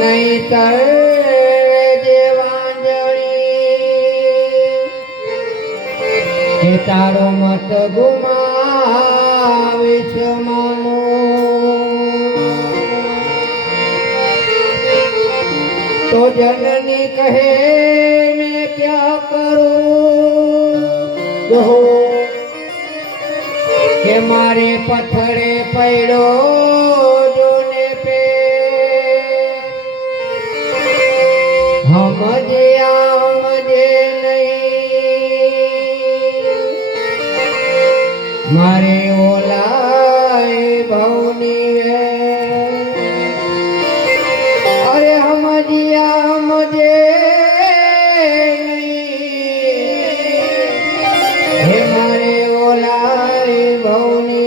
નહીતર દેવાંજળી તારો મત ગુમાવીશ માનો तो जननी कहे मैं क्या करूं हो के मारे पत्थरे पैड़ो जोने पे हम जे नहीं मारे ओलाए भवनी है अरे हम जिया मुझे हे मारे ओलाए भवनी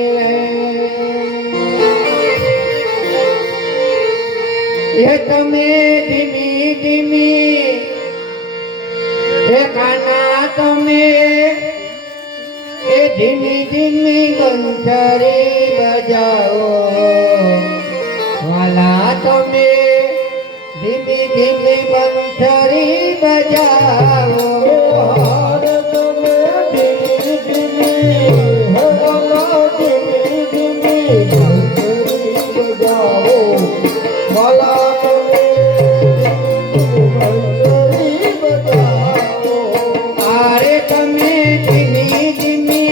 ये तमे धीमी धीमी हे खाना तमे ये धीमी धीमी कंठरी बजाओ वाला तमे धीमी धीमी कंठरी बजाओ हार तमे धीमी धीमी वाला धीमी धीमी कंठरी बजाओ वाला तमे कंठरी बजाओ अरे तमे धीमी धीमी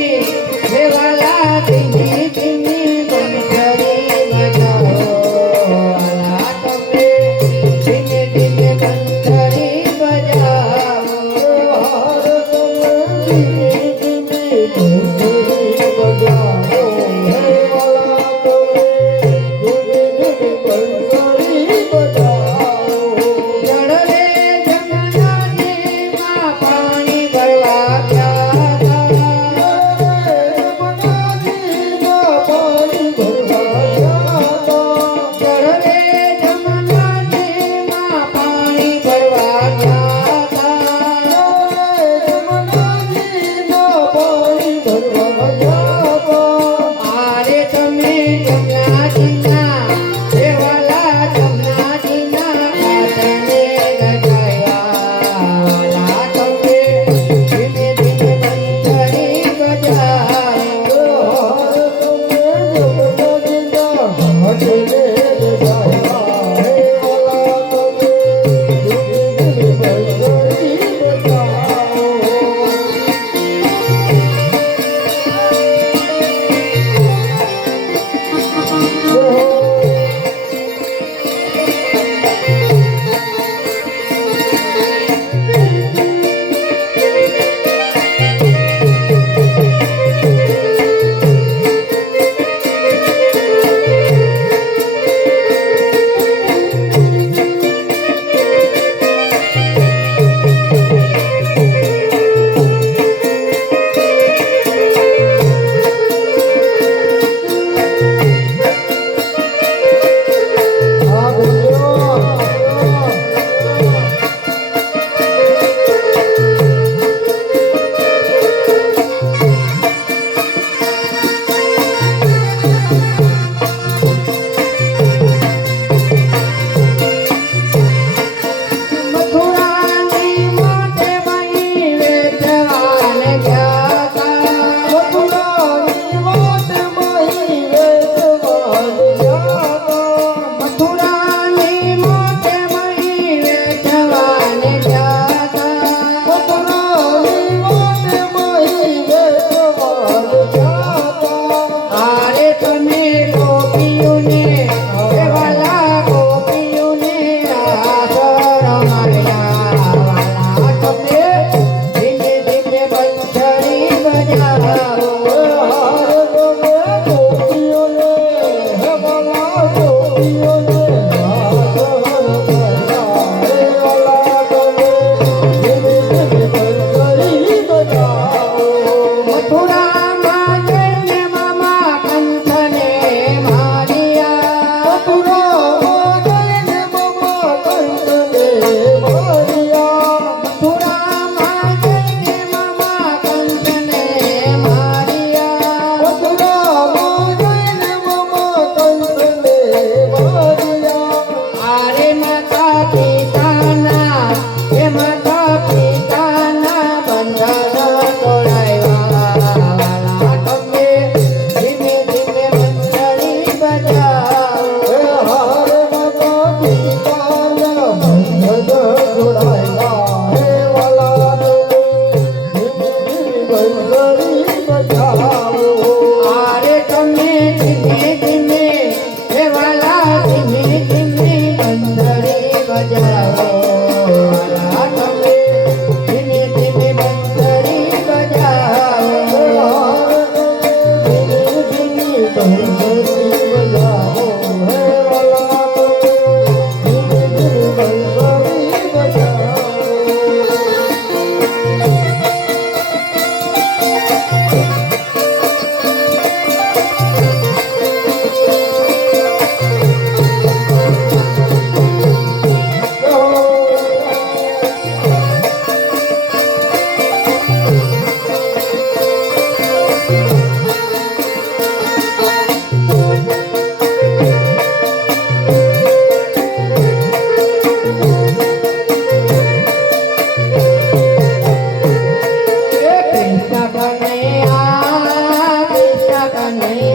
हे वाला धीमी धीमी कंठरी बजाओ वाला तमे धीमे धीमे कंठरी बजाओ Thank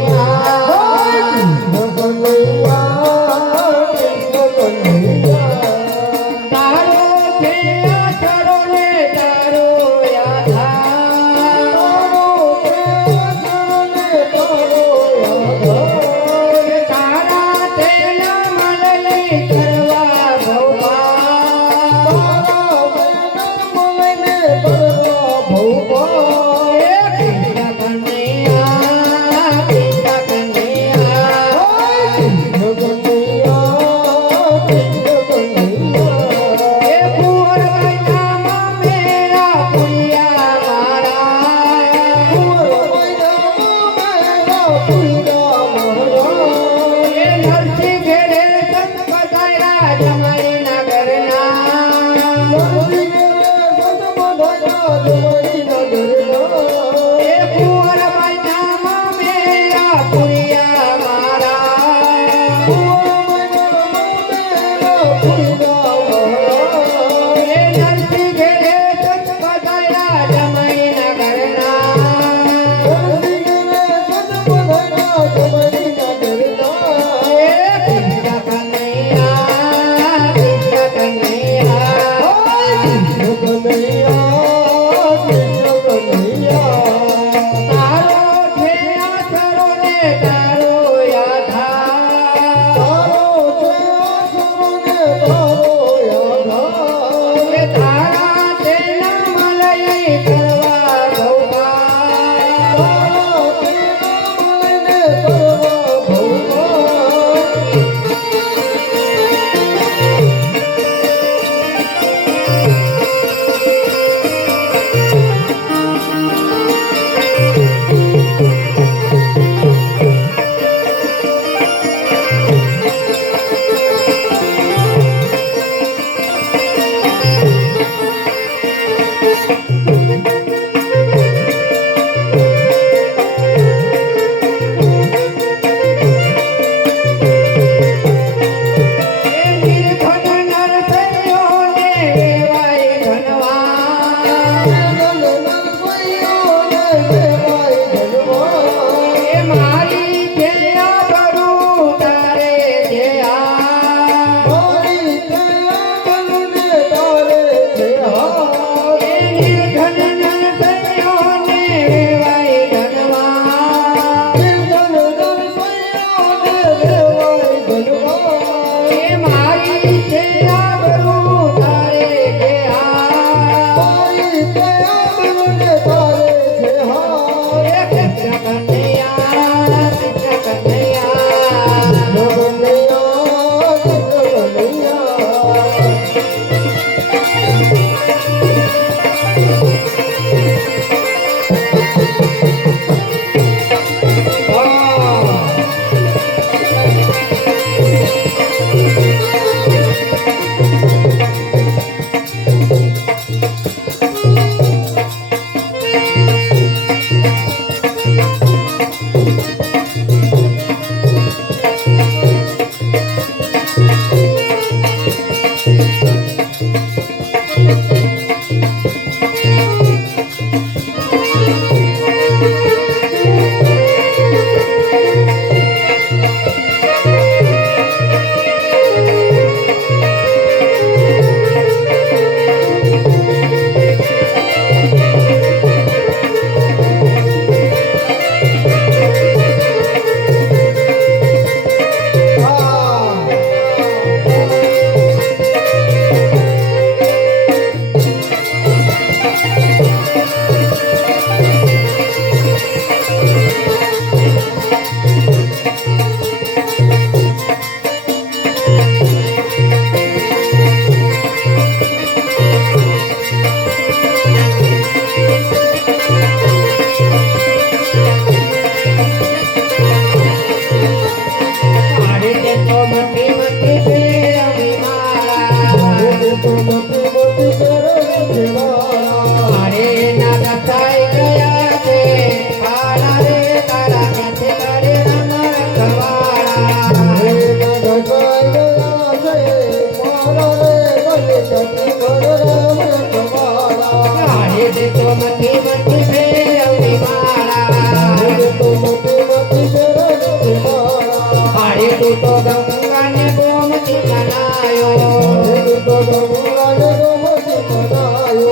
તું તો ગંગાને ગોમતી બનાયો હરે તું તો ગંગાને ગોમતી બનાયો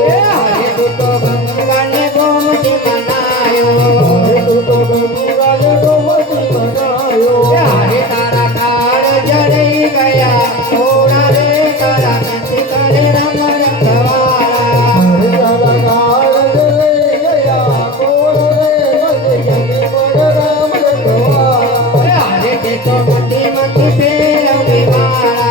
હરે તું તો ગંગાને ગોમતી બનાયો હરે તું તો ગંગાને ગોમતી બનાયો હરે તારા કાળ જડી ગયા થોડા રે તારા નથી કરે રમ રખવાળા હરે તારા કાળ જઈ ગયા કોણ રે નથી જગી પર રામ રખવાળા હરે તે તો મતી મતી ફેરવી મારા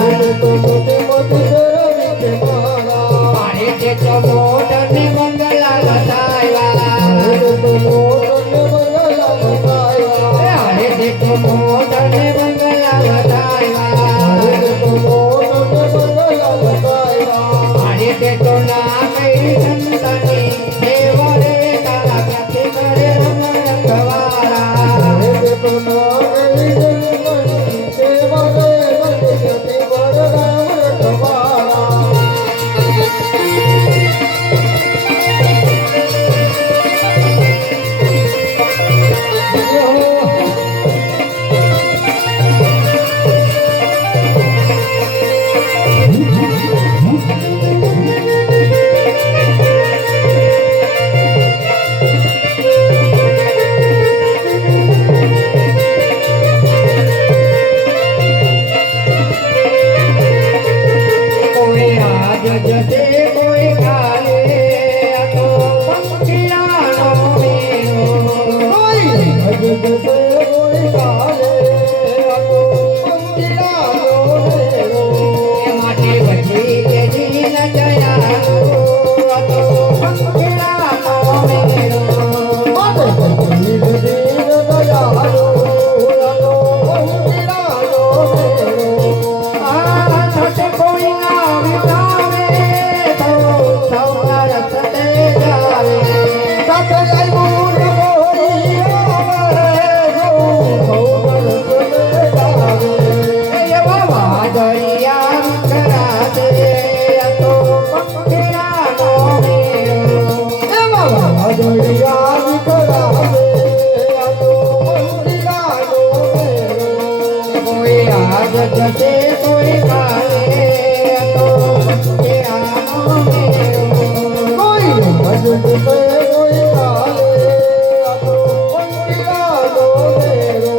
હરે તો મોટી મોટી ફેરવી મારા હરે તે તો મોટને મંગલા બતાવ્યા હરે તો મોટને મંગલા બતાવ્યા હરે તે તો મોટને મંગલા બતાવ્યા હરે તો મોટને મંગલા બતાવ્યા હરે તે તો ના કઈ સંતાની દેવ રે તારા પ્રતિ કરે રમ રખવાળા હરે તો ના ગઈ જન્મની સેવા રે નથી જતી પર રામ રખવાળા કોઈ આજ જશે કોઈ કાલે આ તો પંખીડાનો મેળો હજુ જશે કોઈ કાલે આ તો પંખીડાનો મેળો એ માટે બધી તેજી ન જયા આ તો પંખીડાનો મેળો માટે ધીરે ધીરે દયાળો આ તો પંખીડાનો મેળો આ છઠ કોઈ ના વિતાવે તો સૌના રસ્તે જાવે સાથે આવ્યું રઘોરી આવે જવું સૌ રસ્તે જાવે એવા વાદળિયા કરા દે આ તો પંખીડાનો મેળો એવા વાદળિયા વિખરાવે આ તો પંખીડાનો મેળો કોઈ આજ જશે કોઈ કાલે આ તો પંખીડાનો મેળો કોઈ ભજન સે કોઈ કાલે આ તો પંખીડાનો મેળો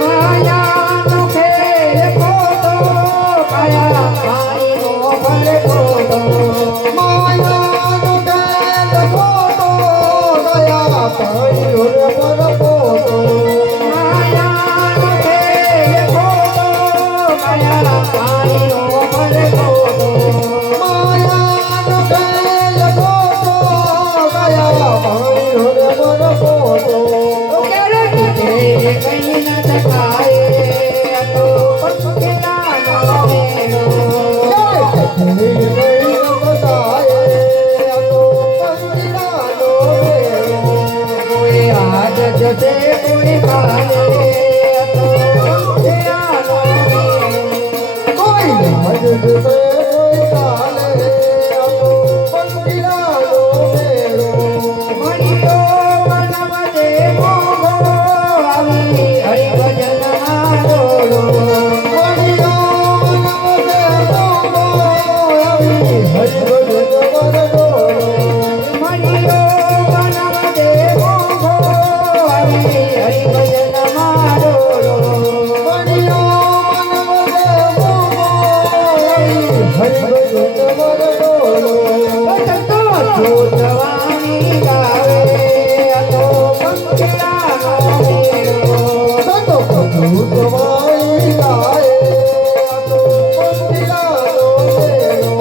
માયાનો ખેલ ખોટો કાયા પાણીનો ભર ખોટો માયાનો ખેલ ખોટો દયા પાડ્યો રે પર ખોટો માયાનો ખેલ ખોટો કાયા પાણીનો ભર ખોટો માયાનો ખેલ ખોટો દયા પાડ્યો રે પર ખોટો ક્યારે કીધે કઈ ન ટકાય આ તો પંખીડાનો મેળો ધીરે ગઈ બતાએ આ તો પંખીડાનો મેળો કોઈ આજ જશે કોઈ કાલે આ તો પંખીડાનો મેળો કોઈ ભજન સે કોઈ કાલે આ તો પંખીડાનો મેળો મણિયો વનમ દેવો આવી હરિ ભજનમાં ડોલો મણિયો નમતે મોગો આવી હરિ ભજન વર ડોલો મણિયો વનમ દેવો આવી હરિ ભજનમાં ડોલો મણિયો નમતે મોગો આવી હરિ ભજન વર ડોલો તો જોતવાની ગાવે આ તો પંખીડાનો મેળો સતો કથું તમારી ગાય આ તો પંખીડાનો મેળો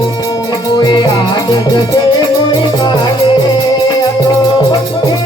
કોઈ આજ જશે કોઈ કાલે આ તો પંખીડાનો